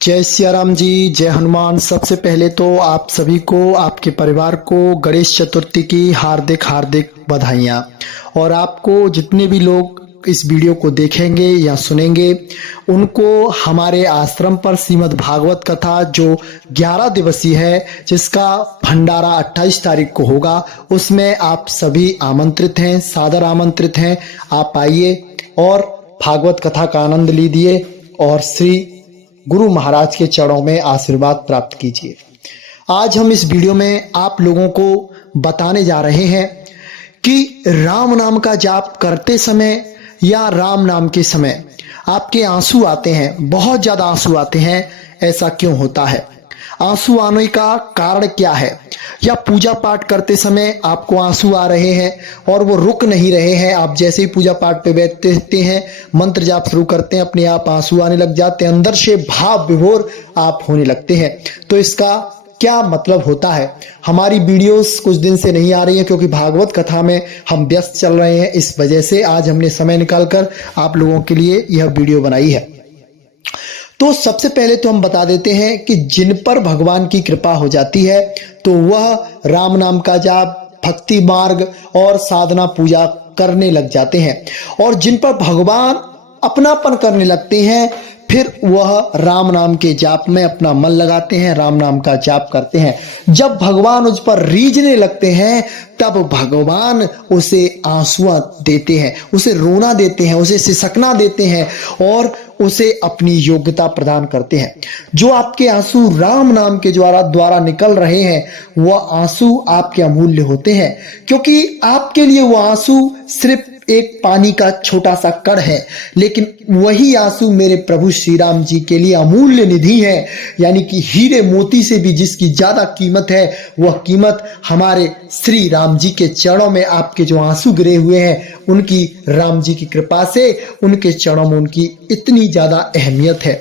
जय सिया राम जी, जय हनुमान। सबसे पहले तो आप सभी को, आपके परिवार को गणेश चतुर्थी की हार्दिक हार्दिक बधाइयाँ। और आपको जितने भी लोग इस वीडियो को देखेंगे या सुनेंगे, उनको हमारे आश्रम पर श्रीमद् भागवत कथा जो 11 दिवसीय है, जिसका भंडारा 28 तारीख को होगा, उसमें आप सभी आमंत्रित हैं, सादर आमंत्रित हैं। आप आइए और भागवत कथा का आनंद लीजिए और श्री गुरु महाराज के चरणों में आशीर्वाद प्राप्त कीजिए। आज हम इस वीडियो में आप लोगों को बताने जा रहे हैं कि राम नाम का जाप करते समय या राम नाम के समय आपके आंसू आते हैं, बहुत ज्यादा आंसू आते हैं। ऐसा क्यों होता है? आंसू आने का कारण क्या है? या पूजा पाठ करते समय आपको आंसू आ रहे हैं और वो रुक नहीं रहे हैं, आप जैसे ही पूजा पाठ पे बैठते हैं, मंत्र जाप शुरू करते हैं, अपने आप आंसू आने लग जाते हैं, अंदर से भाव विभोर आप होने लगते हैं। तो इसका क्या मतलब होता है? हमारी वीडियोस कुछ दिन से नहीं आ रही है क्योंकि भागवत कथा में हम व्यस्त चल रहे हैं। इस वजह से आज हमने समय निकालकर आप लोगों के लिए यह वीडियो बनाई है। तो सबसे पहले तो हम बता देते हैं कि जिन पर भगवान की कृपा हो जाती है तो वह राम नाम का जाप, भक्ति मार्ग और साधना पूजा करने लग जाते हैं। और जिन पर भगवान अपनापन करने लगते हैं, फिर वह राम नाम के जाप में अपना मन लगाते हैं, राम नाम का जाप करते हैं। जब भगवान उस पर रीझने लगते हैं, तब भगवान उसे आंसुआ देते हैं, उसे रोना देते हैं, उसे सिसकना देते हैं और उसे अपनी योग्यता प्रदान करते हैं। जो आपके आंसू राम नाम के द्वारा निकल रहे हैं, वह आंसू आपके अमूल्य होते हैं, क्योंकि आपके लिए वो आंसू सिर्फ एक पानी का छोटा सा कण है, लेकिन वही आंसू मेरे प्रभु श्री राम जी के लिए अमूल्य निधि है। यानी कि हीरे मोती से भी जिसकी ज्यादा कीमत है, वह कीमत हमारे श्री राम जी के चरणों में आपके जो आंसू गिरे हुए हैं, उनकी राम जी की कृपा से उनके चरणों में उनकी इतनी ज्यादा अहमियत है।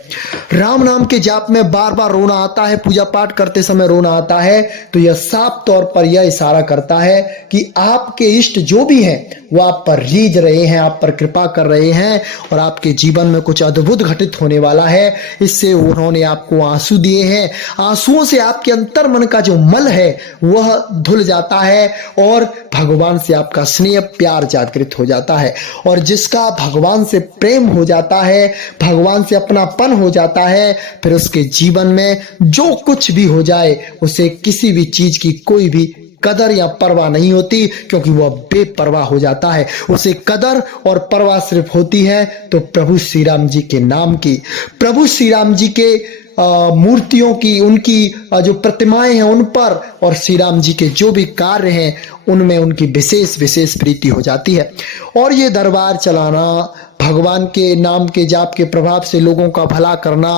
राम नाम के जाप में बार बार रोना आता है, पूजा पाठ करते समय रोना आता है, तो यह साफ तौर पर यह इशारा करता है कि आपके इष्ट जो भी हैं वो आप पर रीझ रहे हैं, आप पर कृपा कर रहे हैं और आपके जीवन में कुछ अद्भुत घटित होने वाला है। इससे उन्होंने आपको आंसू दिए हैं। आंसुओं से आपके अंतर मन का जो मल है वह धुल जाता है और भगवान से आपका स्नेह प्यार जागृत हो जाता है। और जिसका भगवान से प्रेम हो जाता है, भगवान से अपनापन हो जाता है, फिर उसके जीवन में जो कुछ भी हो जाए, उसे किसी भी चीज की कोई भी कदर या परवाह नहीं होती, क्योंकि वह बेपरवाह हो जाता है। उसे कदर और परवाह सिर्फ होती है तो प्रभु श्री राम जी के नाम की, प्रभु श्री राम जी के मूर्तियों की, उनकी जो प्रतिमाएं हैं उन पर, और श्री राम जी के जो भी कार्य हैं उनमें उनकी विशेष विशेष प्रीति हो जाती है। और ये दरबार चलाना, भगवान के नाम के जाप के प्रभाव से लोगों का भला करना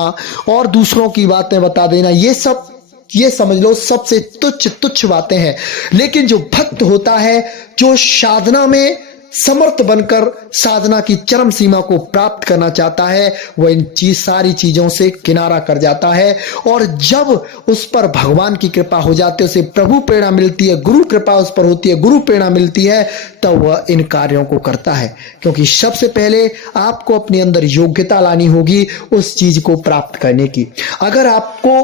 और दूसरों की बातें बता देना, ये समझ लो सबसे तुच्छ बातें हैं। लेकिन जो भक्त होता है, जो साधना में समर्थ बनकर साधना की चरम सीमा को प्राप्त करना चाहता है, वह इन सारी चीजों से किनारा कर जाता है। और जब उस पर भगवान की कृपा हो जाती है, उसे प्रभु प्रेरणा मिलती है, गुरु कृपा उस पर होती है, गुरु प्रेरणा मिलती है, तब वह इन कार्यों को करता है। क्योंकि सबसे पहले आपको अपने अंदर योग्यता लानी होगी उस चीज को प्राप्त करने की। अगर आपको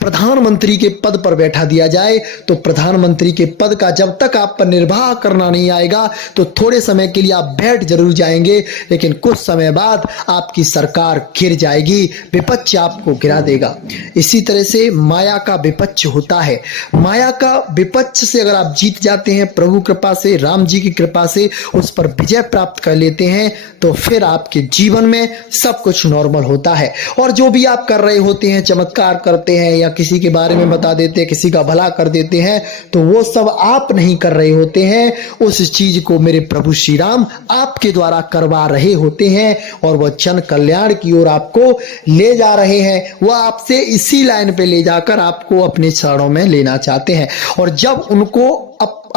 प्रधानमंत्री के पद पर बैठा दिया जाए तो प्रधानमंत्री के पद का जब तक आप पर निर्वाह करना नहीं आएगा, तो थोड़े समय के लिए आप बैठ जरूर जाएंगे, लेकिन कुछ समय बाद आपकी सरकार गिर जाएगी, विपक्ष आपको गिरा देगा। इसी तरह से माया का विपक्ष होता है। माया का विपक्ष से अगर आप जीत जाते हैं, प्रभु कृपा से, राम जी की कृपा से उस पर विजय प्राप्त कर लेते हैं, तो फिर आपके जीवन में सब कुछ नॉर्मल होता है। और जो भी आप कर रहे होते हैं, चमत्कार करते हैं या किसी के बारे में बता देते हैं, किसी का भला कर देते हैं, तो वो सब आप नहीं कर रहे होते हैं, उस चीज को मेरे प्रभु श्री राम आपके द्वारा करवा रहे होते हैं और वह जन कल्याण की ओर आपको ले जा रहे हैं। वह आपसे इसी लाइन पे ले जाकर आपको अपने चरणों में लेना चाहते हैं। और जब उनको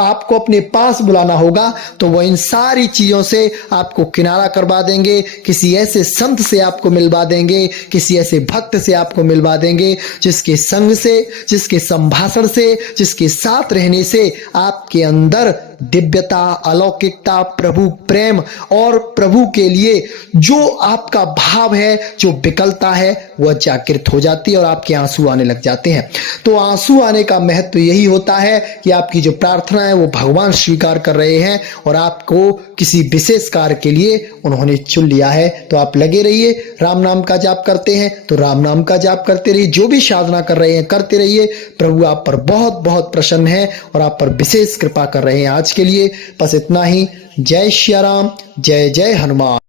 आपको अपने पास बुलाना होगा तो वो इन सारी चीजों से आपको किनारा करवा देंगे, किसी ऐसे संत से आपको मिलवा देंगे, किसी ऐसे भक्त से आपको मिलवा देंगे जिसके संग से, जिसके संभाषण से, जिसके साथ रहने से आपके अंदर दिव्यता, अलौकिकता, प्रभु प्रेम और प्रभु के लिए जो आपका भाव है, जो विकलता है, वह जागृत हो जाती है और आपके आंसू आने लग जाते हैं। तो आंसू आने का महत्व यही होता है कि आपकी जो प्रार्थना है वो भगवान स्वीकार कर रहे हैं और आपको किसी विशेष कार्य के लिए उन्होंने चुन लिया है। तो आप लगे रहिए, राम नाम का जाप करते हैं तो राम नाम का जाप करते रहिए, जो भी साधना कर रहे हैं करते रहिए। प्रभु आप पर बहुत बहुत प्रसन्न है और आप पर विशेष कृपा कर रहे हैं। आज के लिए बस इतना ही। जय श्री राम, जय जय हनुमान।